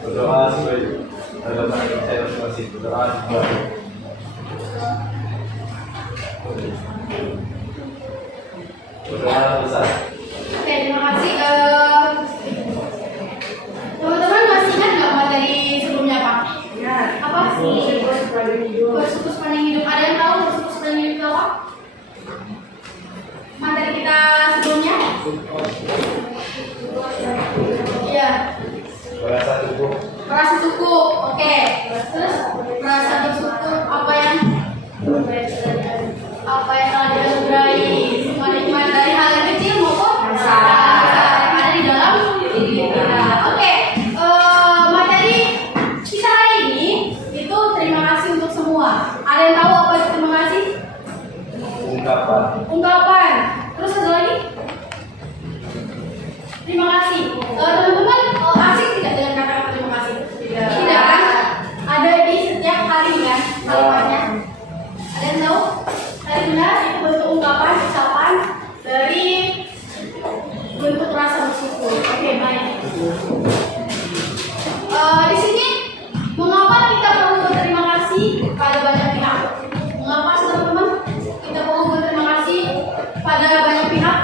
Berdoa sesuai agama saya masing-masing. Berdoa juga. Berdoa besar. Oke, terima kasih. Teman-teman masih ingat nggak materi sebelumnya Pak? Ya. Apa sih? Bersyukur sepanjang hidup. Ada yang tahu bersyukur sepanjang hidup itu apa? Materi kita sebelumnya? Iya. Merasa cukup. Merasa cukup. Oke. Terus merasa bersyukur apa yang telah dianugerahi, semua nikmat dari hal yang kecil maupun besar yang ada di dalam diri kita. Oke, materi kita hari ini itu terima kasih untuk semua. Ada yang tahu apa itu terima kasih? Ungkapan. Ungkapan. Terus ada lagi? Terima kasih. Teman-teman asik tidak dengan kata-kata terima kasih? Tidak kan? Ada di setiap hari kan kalimatnya. Ada yang tahu? Tadi benar itu bentuk ungkapan, ucapan dari bentuk rasa bersyukur. Oke, baik. Di sini mengapa kita perlu berterima kasih pada banyak pihak? Mengapa teman-teman kita perlu berterima kasih pada banyak pihak?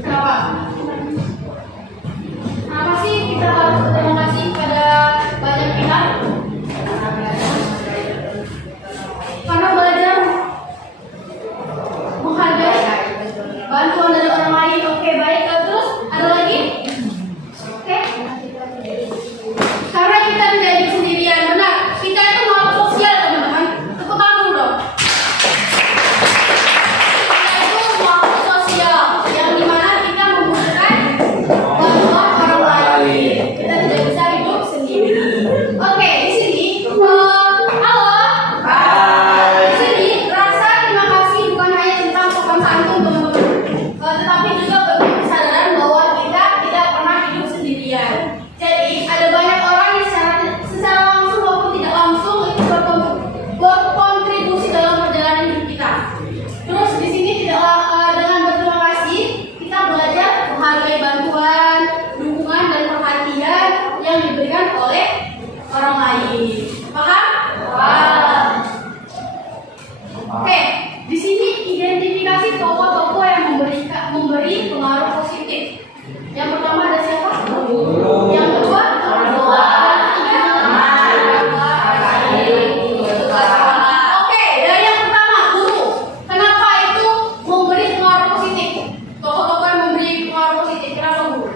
Kenapa? Kenapa sih kita harus berterima kasih pada banyak pihak? Karena belajar menghargai bantuan dari orang lain. Oke, baik. Terus ada lagi? Oke. Karena kita tidak hidup sendirian. Benar. Kita itu makhluk sosial, teman-teman. Tepuk tangan dulu dong. Kita itu makhluk sosial yang dimana kita membutuhkan bantuan orang lain. Kita tidak bisa hidup sendiri. Oke, di sini. Halo. Di sini rasa terima kasih bukan hanya tentang sopan santun teman-teman, tetapi juga bentuk kesadaran bahwa kita tidak pernah hidup sendirian. Jadi ada banyak orang yang secara langsung maupun tidak langsung itu berkontribusi dalam perjalanan hidup kita. Terus di sini dengan berterima kasih kita belajar menghargai bantuan, dukungan dan perhatian yang diberikan oleh orang lain. Paham? Paham. Oke, di sini identifikasi tokoh-tokoh yang memberi pengaruh positif. Yang pertama ada siapa? Yang kedua orang tua. Oke, dari yang pertama guru. Kenapa itu memberi pengaruh positif? Tokoh-tokoh yang memberi pengaruh positif. Kenapa guru?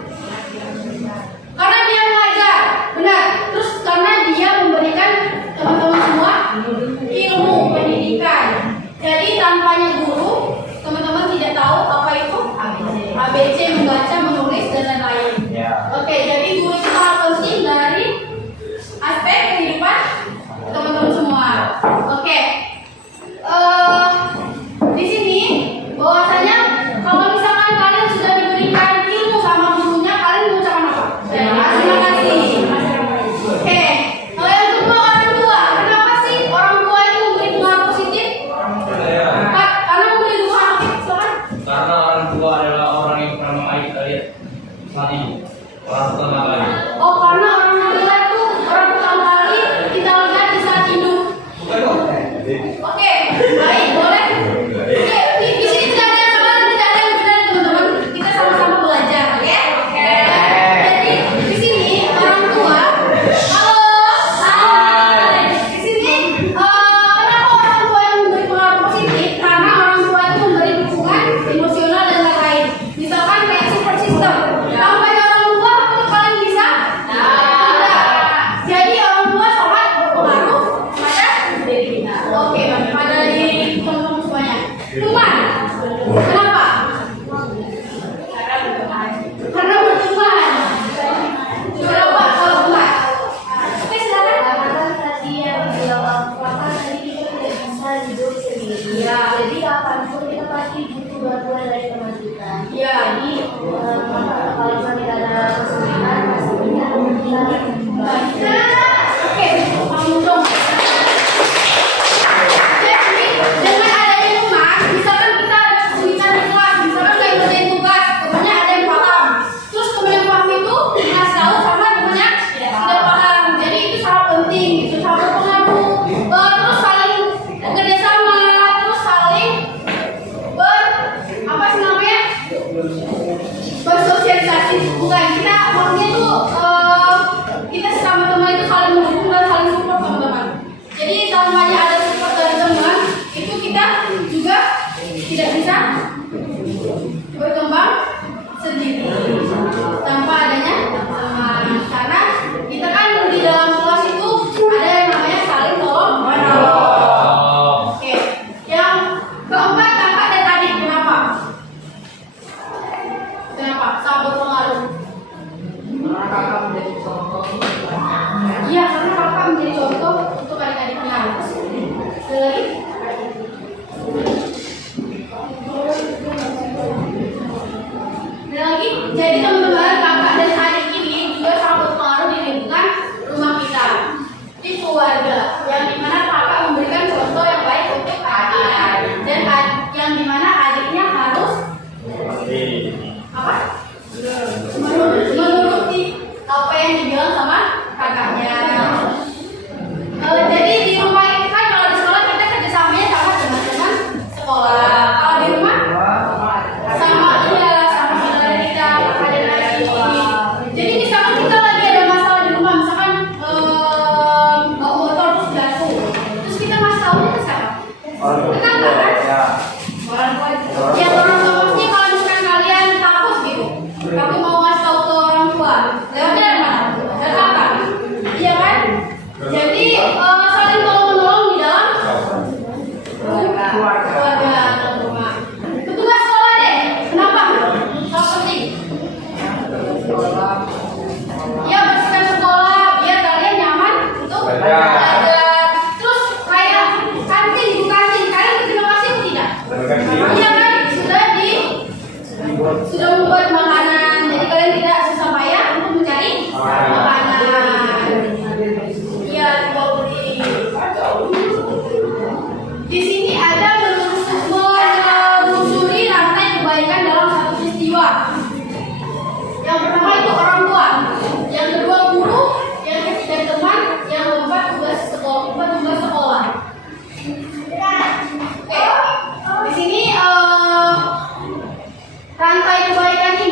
Karena dia mengajar, benar. Terus karena dia memberikan teman-teman semua ilmu pendidikan. Jadi tanpanya guru, teman-teman tidak tahu apa itu ABC, membaca, menulis dan lain-lain. Oke, jadi guru itu sangat penting dari aspek kehidupan teman-teman semua. Oke, di sini bahwasanya kalau misalkan kalian sudah diberikan ilmu sama gurunya, kalian mengucapkan apa? Terima kasih. Oke, kalau yang kedua orang tua. Kenapa sih orang tua itu memberi pengaruh positif? Karena memberi dukungan positif, Karena orang tua adalah orang yang pernah mengajak kalian saat ini. Orang pertama kali. Oh, karena orang tua itu orang pertama kali kita lihat di saat hidup. Oke, baik, boleh. Oke, di sini tidak ada yang salah, tidak ada yang benar, teman-teman. Kita sama-sama belajar, oke? Jadi di sini orang tua. Halo, hai. Di sini kenapa orang tua yang memberi pengaruh positif? Karena orang tua itu memberi dukungan emosional dan lain-lain. Misalkan kayak support system. Tanpa orang tua, apakah kalian bisa? Tidak. Jadi orang tua sangat berpengaruh pada diri kita. Oke, pada diri maksudnya tuh kita sama teman itu saling mendukung dan saling support teman-teman. Jadi tanpa ada support dari teman, itu kita juga tidak bisa berkembang sendiri tanpa adanya teman. Karena kita kan di dalam kelas itu ada yang namanya saling tolong menolong. Oke, yang keempat kakak dan adik. Kenapa? Kenapa? Sangat berpengaruh. Iya, karena kakak menjadi contoh untuk adik-adiknya. Ada lagi? Ada lagi? Jadi teman-teman, kakak dan adik ini juga sangat berpengaruh di lingkungan rumah kita, di keluarga, yang dimana kakak memberikan contoh yang baik untuk adik, dan yang dimana adiknya harus apa? Menuruti apa yang dibilang sama kakaknya. Jadi di rumah itu kan kalau di sekolah kita kerjasamanya sama teman-teman sekolah. Kalau di rumah sama saudara kita, kakak dan adik ini. Jadi misalkan kita lagi ada masalah di rumah, misalkan bawa motor terus jatuh, terus kita ngasih tahu ke siapa? Kenapa kan? Orang tua. Ya orang tua maksudnya kalau misalkan kalian takut gitu, aku mau ngasih tahu ke orang tua, lewatnya dari mana? Dari kakak. Iya kan? Jadi saling tolong menolong di dalam keluarga dalam rumah. Petugas sekolah deh. Kenapa? Sangat penting. Ya bersihkan sekolah biar kalian nyaman untuk belajar. Terus kayak kantin, ibu kantin, kalian berterima kasih atau tidak? Iya kan? Sudah membuat makanan, jadi kalian tidak susah payah untuk mencari makanan. Iya, coba beli. Di sini ada menelusuri rantai kebaikan dalam satu peristiwa. Yang pertama itu orang tua, yang kedua guru, yang ketiga teman, yang keempat tugas sekolah. Oke, di sini rantai kebaikan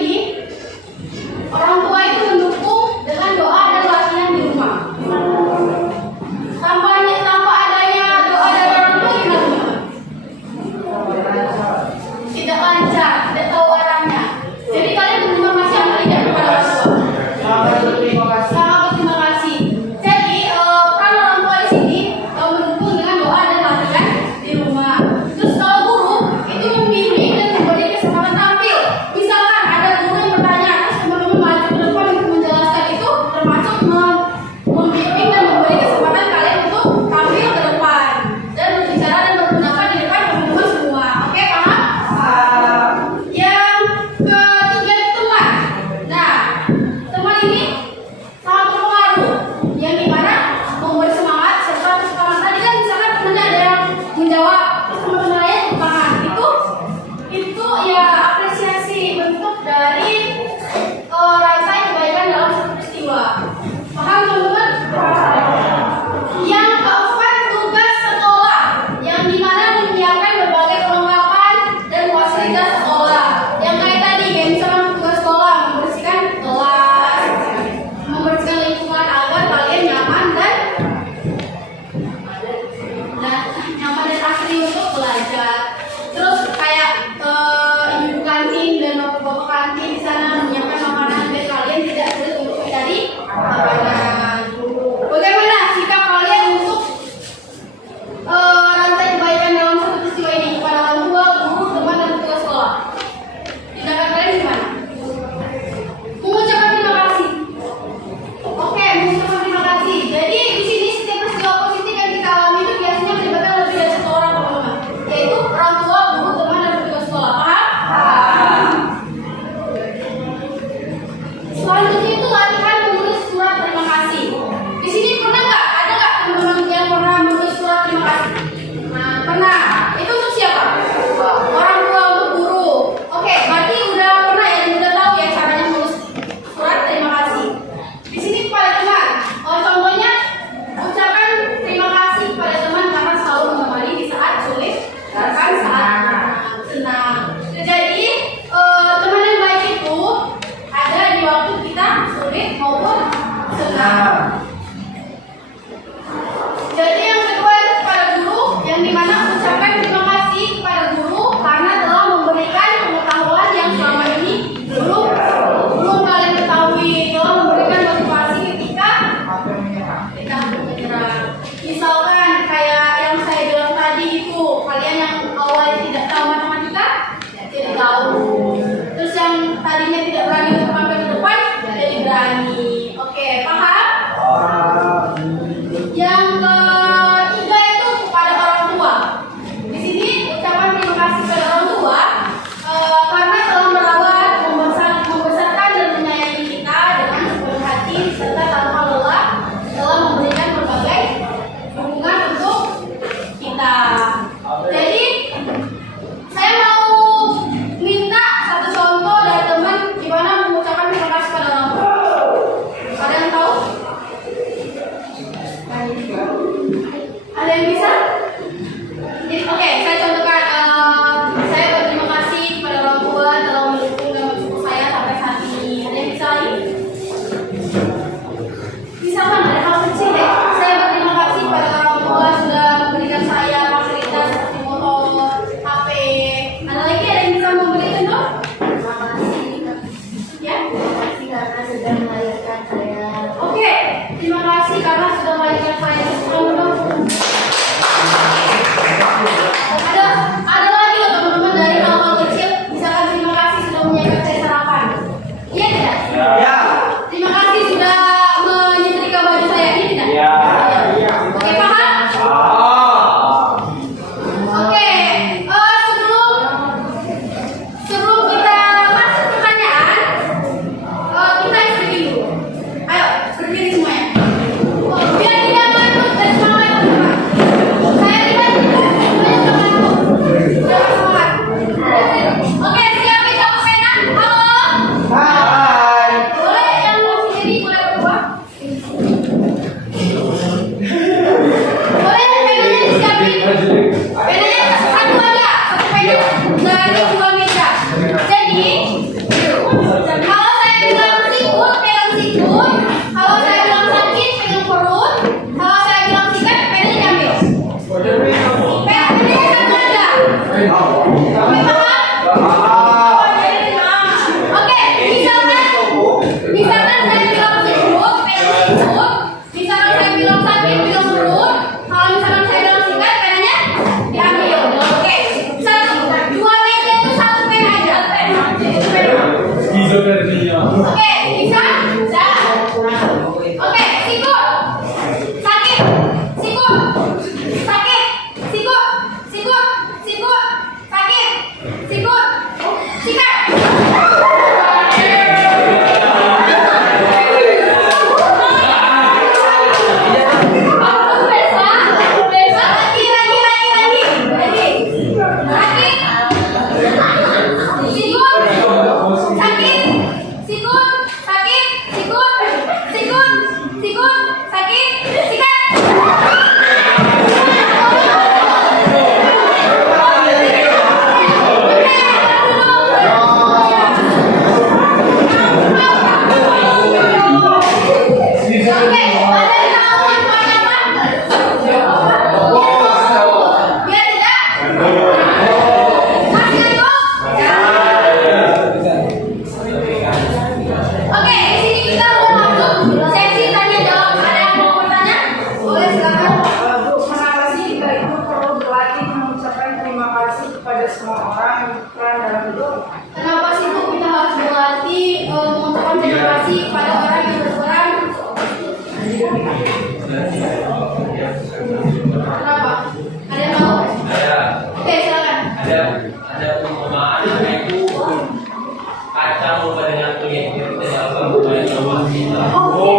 Oke.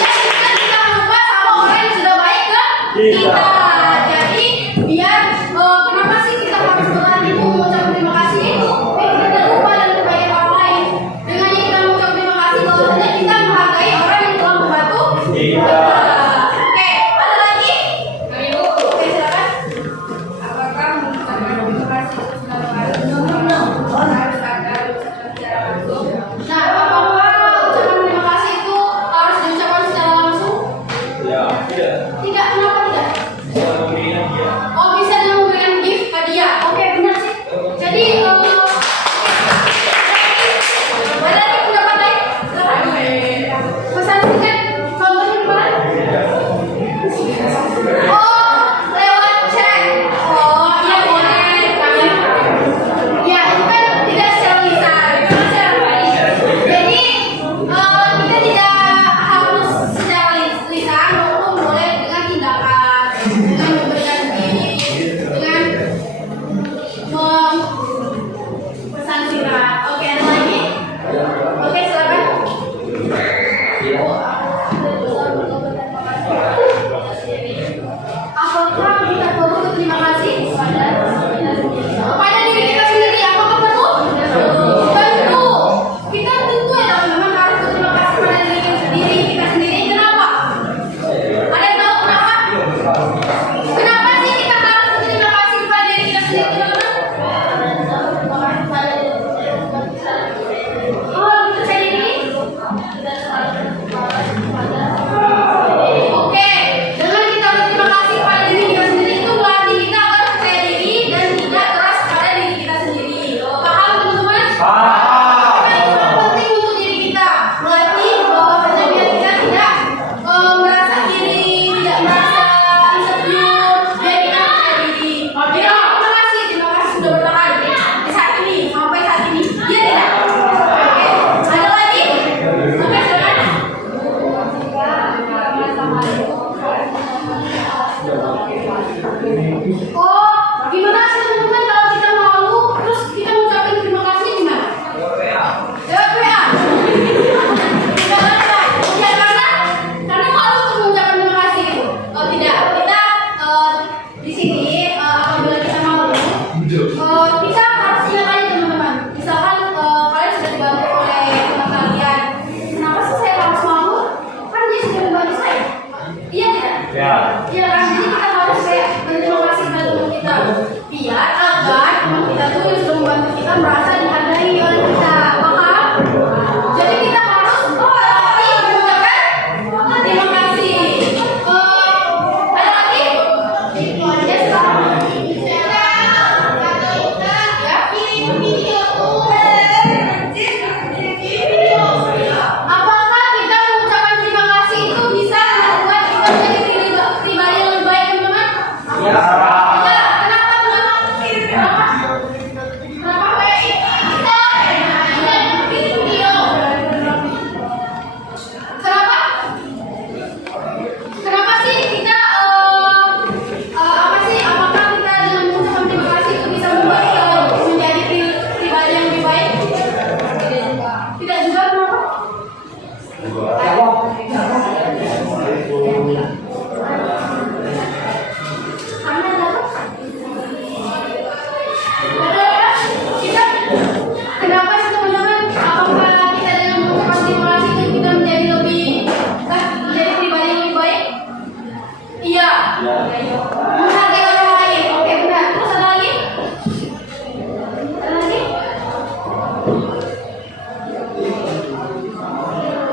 Dan kita lupa sama orang yang sudah baik ke kita. Jadi biar kenapa sih kita harus berani mengucapkan terima kasih itu? Kita tidak lupa dan kebaikan orang lain. Dengan kita mengucapkan terima kasih, bahwasanya kita menghargai orang yang telah membantu kita. Oke, ada lagi? Ayo, oke silakan. Apakah mengucapkan terima kasih itu sudah baik? Harus ada ucapan secara langsung. Nah, apakah ucapan terima kasih itu harus diucapkan secara langsung? Ya, tidak. Tidak, kenapa tidak? Saya memberikan dia. Oh, bisa dengan memberikan gift hadiah. Oke, benar sih. Jadi, ada lagi pendapat lain? Pesan singkat, contohnya gimana? Oh, lewat chat. Oh, iya boleh. Ya, itu kan tidak secara lisan, itu kan secara baik. Jadi, kita tidak harus secara lisan, maupun boleh dengan tindakan, dengan memberikan gift, dengan pesan singkat. Oke, ada lagi? Oke, silakan. Apakah kita perlu berterima kasih kepada diri kita sendiri? Apakah perlu? Tentu. Kita tentu ya teman-teman harus berterima kasih kepada diri kita sendiri. Kenapa? Ada yang tahu kenapa? Kenapa sih kita harus berterima kasih kepada diri kita sendiri, teman-teman? Oh, gitu saya ini. Oke, dengan kita berterima kasih kepada diri kita sendiri itu melatih kita agar percaya diri dan tidak keras kepada diri kita sendiri. Paham teman-teman? Karena itu sangat penting untuk diri kita, melatih bahwasanya biar kita tidak merasa diri, tidak merasa insecure, biar kita percaya diri. Terima kasih sudah bertahan di saat ini sampai saat ini. Iya tidak? Oke, ada lagi? Oke, silakan. Oh, gimana sih teman-teman kalau kita malu terus kita mengucapkan terima kasih gimana? Lewat WA. Tidak lancar. Ya karena malu untuk mengucapkan terima kasih itu. Oh tidak, kita di sini apabila kita malu, kita harus ingat aja teman-teman. Misalkan kalian sudah dibantu oleh teman kalian, kenapa sih saya harus malu? Kan dia sudah membantu saya. Iya tidak? Ya. Iya kan, jadi kita harus kayak berterima kasih kepada teman kita, biar agar teman kita tuh yang sudah membantu kita merasa dihargai oleh kita, paham? Jadi kita harus mengucapkan terima kasih. Ada lagi? Itu aja sekarang. Apakah kita mengucapkan terima kasih itu bisa membuat kita menjadi pribadi yang lebih baik, teman-teman? Ya. Ya, kenapa teman-teman? Kenapa? Kenapa? Kenapa? Kenapa sih kita apa sih? Apakah kita dengan mengucapkan terima kasih itu bisa membuat kita menjadi pribadi yang lebih baik? Tidak juga, kenapa? Karena kita kenapa sih teman-teman? Apakah kita dengan mengucapkan terima kasih itu kita menjadi menjadi pribadi yang lebih baik? Iya. Menghargai orang lain. Oke, benar. Terus ada lagi? Ada lagi?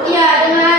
Iya, dengan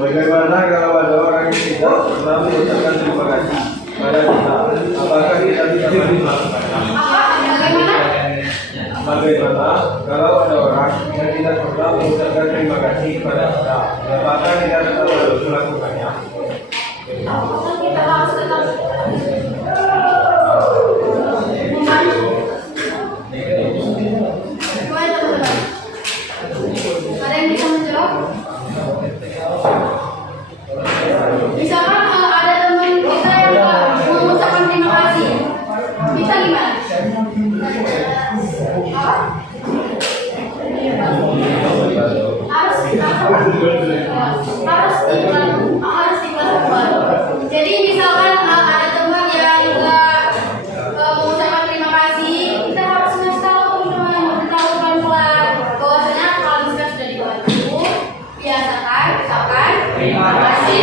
Bagaimana kalau ada orang yang tidak pernah mengucapkan terima kasih pada kita? Apakah kita bisa melakukannya? Bagaimana kalau ada orang yang tidak pernah mengucapkan terima kasih kepada kita? Apakah kita tetap harus melakukannya? Kita harus tetap ada yang bisa menjawab? Misalkan ada teman kita yang mengucapkan terima kasih, kita gimana? Harus ikhlas buat. Jadi misalkan ada teman yang mengucapkan terima kasih, kita harus ngasih tahu teman, memberitahu pelan-pelan bahwasanya kalau misalkan sudah dibantu, biasakan ucapkan terima kasih.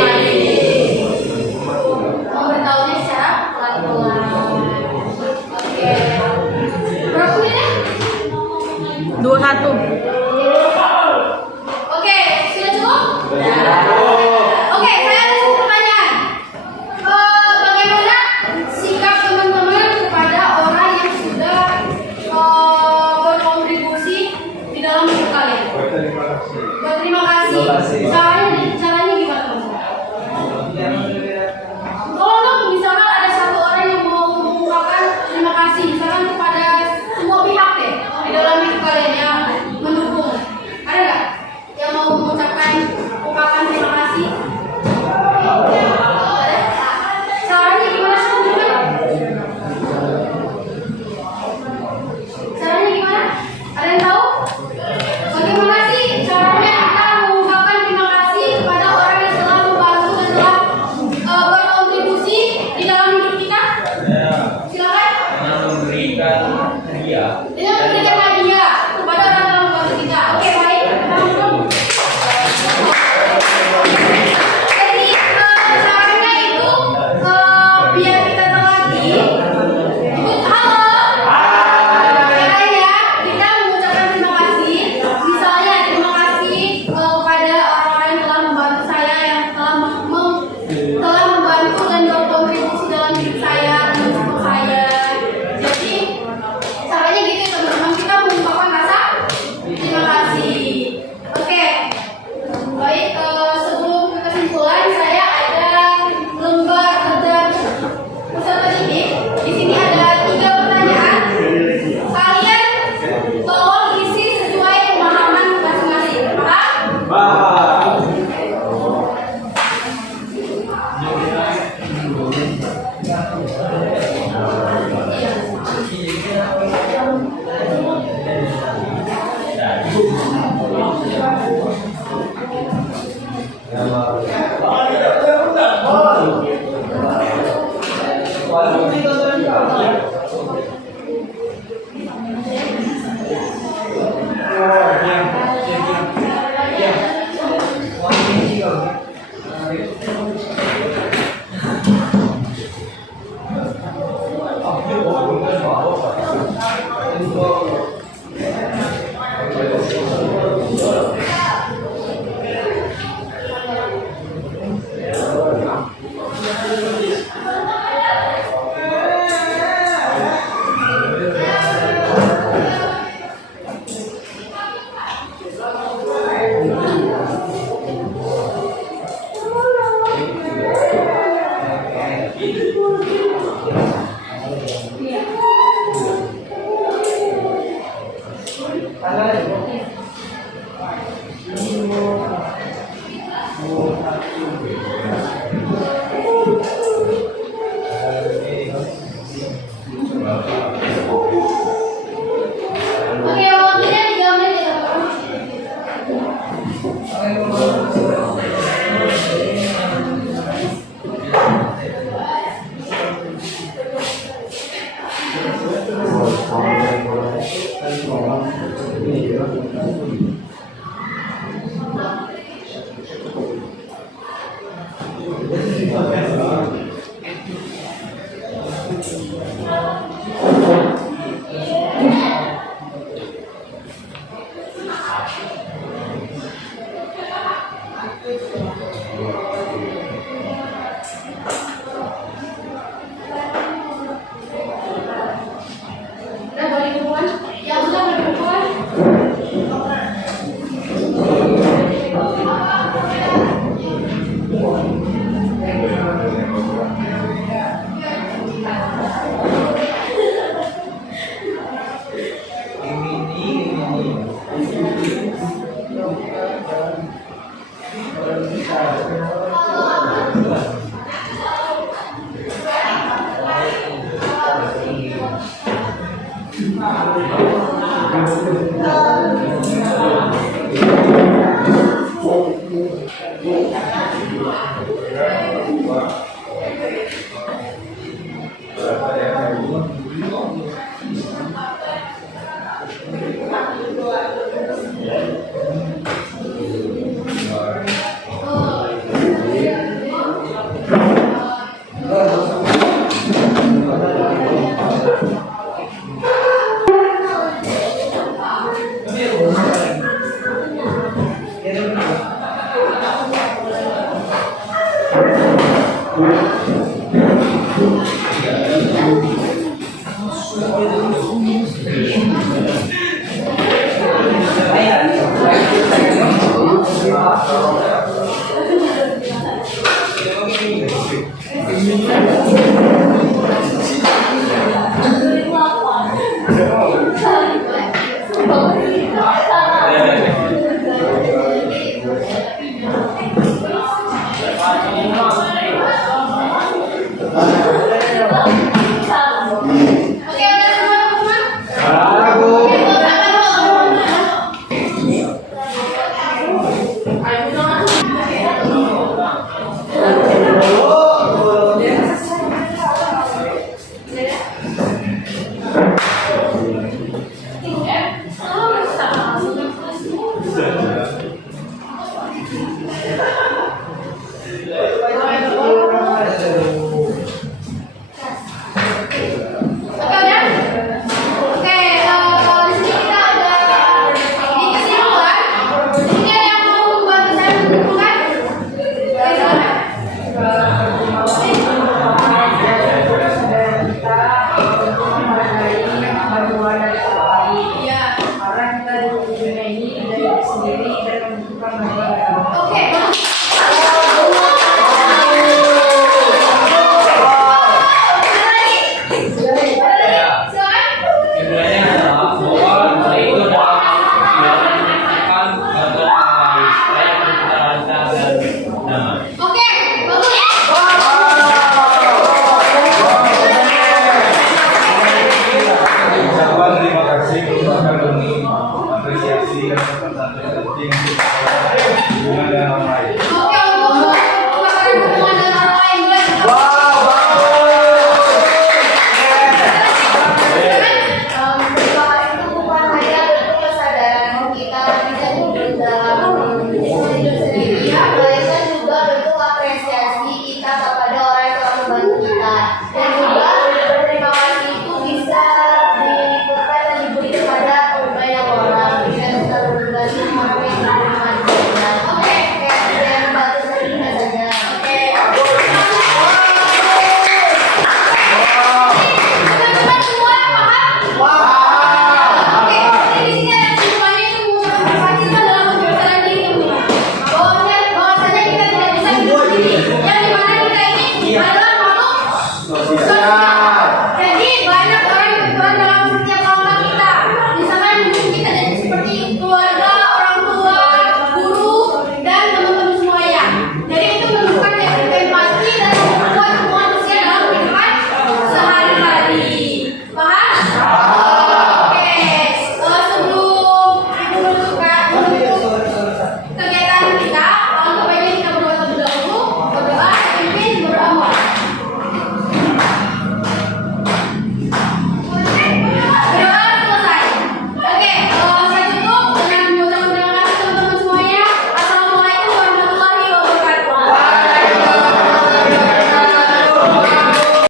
Memberitahunya secara pelan-pelan. Oke. Berapa menit? 21. Oke, sudah cukup? Oke, saya ada satu pertanyaan. Bagaimana sikap teman-teman kepada orang yang sudah berkontribusi di dalam hidup kalian? Berterima kasih. Caranya gimana, teman-teman? Kalau misalkan ada satu orang yang mau mengungkapkan terima kasih, misalkan kepada semua pihak deh di dalam hidup kalian yang mendukung, ada nggak yang mau mengucapkan ungkapan terima kasih? Caranya gimana sih, teman-teman? Caranya gimana? Ada yang tahu? Bagaimana sih caranya kita mengungkapkan terima kasih kepada orang yang telah membantu dan telah berkontribusi di dalam hidup kita? Silakan. Dengan memberikan hadiah. Dengan memberikan hadiah kepada orang yang telah membantu kita. Oke, baik. Teman-teman. Jadi caranya itu biar kita terlatih. Ikut halo. Caranya kita mengucapkan terima kasih. Misalnya terima kasih kepada orang-orang yang telah membantu saya, yang telah membantu dan berkontribusi dalam hidup saya, mendukung saya. Jadi caranya gitu ya, teman-teman, kita mengungkapkan rasa terima kasih. Oke. Baik, sebelum ke kesimpulan, saya ada lembar kerja peserta didik. Di sini ada 3 pertanyaan. Kalian tolong isi sesuai pemahaman masing-masing. Paham? Oke, waktunya 3 menit ya, teman-teman.